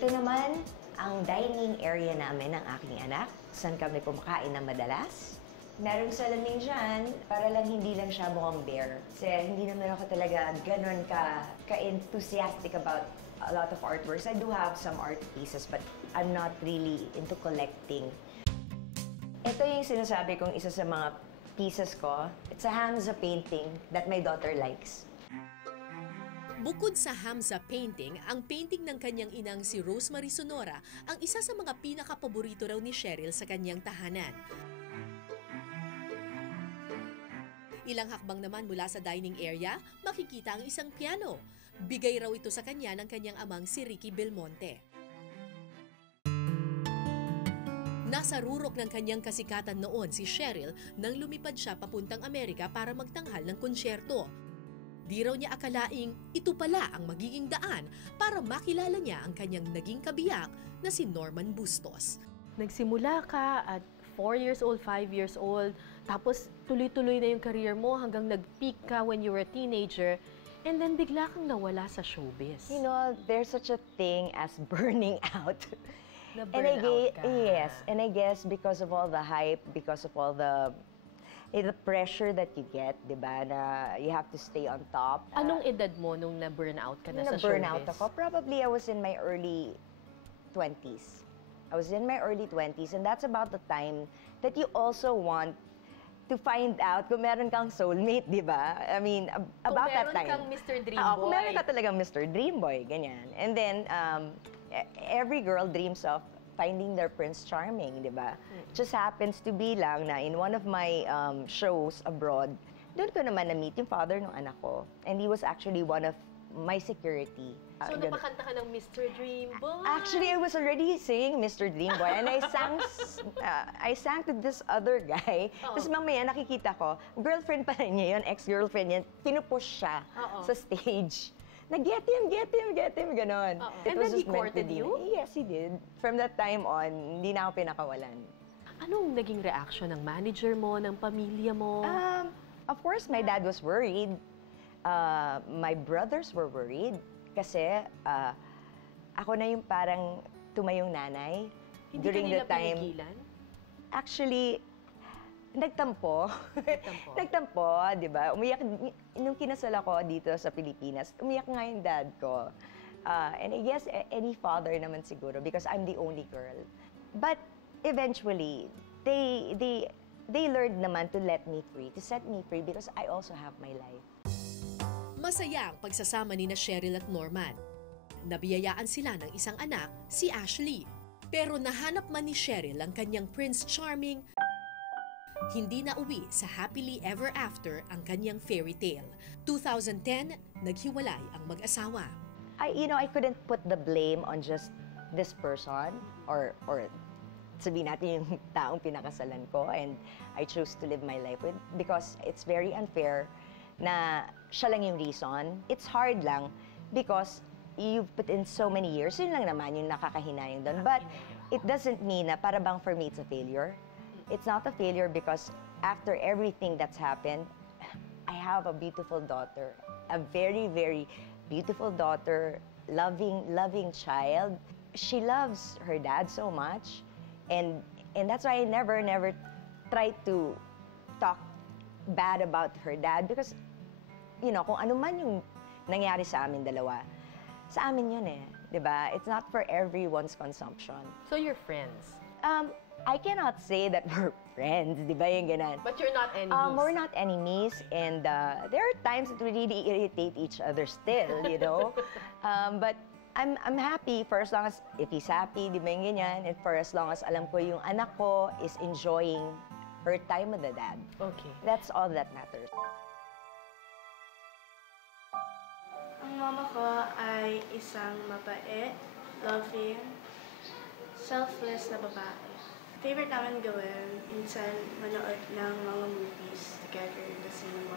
Ito naman ang dining area namin ng aking anak. Saan kami kumakain na madalas. Merong salamin dyan para lang hindi lang siya mukhang bare. Kasi hindi naman ako talaga ganun ka-enthusiastic about a lot of artworks. I do have some art pieces, but I'm not really into collecting. Ito yung sinasabi kong isa sa mga pieces ko. It's a Hamza painting that my daughter likes. Bukod sa Hamza painting, ang painting ng kanyang inang si Rosemary Sonora ang isa sa mga pinakapaborito raw ni Cheryl sa kanyang tahanan. Ilang hakbang naman mula sa dining area, makikita ang isang piano. Bigay raw ito sa kanya ng kanyang amang si Ricky Belmonte. Nasa rurok ng kanyang kasikatan noon si Cheryl nang lumipad siya papuntang Amerika para magtanghal ng konsyerto. Di raw niya akalaing ito pala ang magiging daan para makilala niya ang kanyang naging kabiyak na si Norman Bustos. Nagsimula ka at 4 years old, 5 years old, tapos tuloy-tuloy na yung career mo hanggang nag-peak ka when you were a teenager, and then bigla kang nawala sa showbiz. You know, there's such a thing as burning out. Na-burnout ka. Yes, and I guess because of all the hype, because of all the pressure that you get, di ba, na you have to stay on top. Anong edad mo nung na-burnout ka na sa showbiz? Na-burnout ako, probably I was in my early 20s. I was in my early 20s, and that's about the time that you also want to find out kung meron kang soulmate, di ba? I mean, about that time. Kung meron kang Mr. Dream Boy. Kung meron ka talagang Mr. Dream Boy, ganyan. And then, every girl dreams of finding their Prince Charming, di ba? Just happens to be lang na in one of my shows abroad, doon ko naman na-meet yung father ng anak ko. And he was actually one of my security. So, napakanta ka ng Mr. Dream Boy? Actually, I was already singing Mr. Dream Boy, and I sang to this other guy. Tapos mamaya nakikita ko, girlfriend pa rin niya yun, ex-girlfriend niya, pinupush siya sa stage. Get him, ganon. And then he courted you? Yes, he did. From that time on, hindi na ako pinakawalan. Anong naging reaction ng manager mo, ng pamilya mo? Of course, my dad was worried. My brothers were worried. Kasi ako na yung parang tumayong nanay. Hindi during ka nila the time. pinigilan? Actually, nagtampo. Nagtampo, di ba? Umiyak, nung kinasal ako dito sa Pilipinas, umiyak nga yung dad ko. And I guess any father naman siguro because I'm the only girl. But eventually, they learned naman to let me free, to set me free because I also have my life. Masaya ang pagsasama ni na Cheryl at Norman. Nabiyayaan sila ng isang anak, si Ashley. Pero nahanap man ni Cheryl ang kanyang Prince Charming, hindi na uwi sa happily ever after ang kanyang fairy tale. 2010, naghiwalay ang mag-asawa. I couldn't put the blame on just this person or sabihin natin yung taong pinakasalan ko and I chose to live my life with because it's very unfair na siya lang yung reason. It's hard lang because you've put in so many years. Yun lang naman yung nakakahinayang doon. But it doesn't mean na para bang for me it's a failure. It's not a failure because after everything that's happened, I have a beautiful daughter. A very, very beautiful daughter, loving child. She loves her dad so much. And that's why I never try to talk bad about her dad because, you know, kung ano man yung nangyari sa amin dalawa, sa amin yun eh, di ba? It's not for everyone's consumption. So you're friends? I cannot say that we're friends, di ba yung ganan? But you're not enemies? We're not enemies, and there are times that we really irritate each other still, you know? But I'm happy for as long as, if he's happy, di ba yung ganyan, and for as long as alam ko yung anak ko is enjoying her time with the dad. Okay. That's all that matters. Ang mama ko ay isang mabait, loving, selfless na babae. Favorite namin gawin, minsan manood ng mga movies together in the cinema.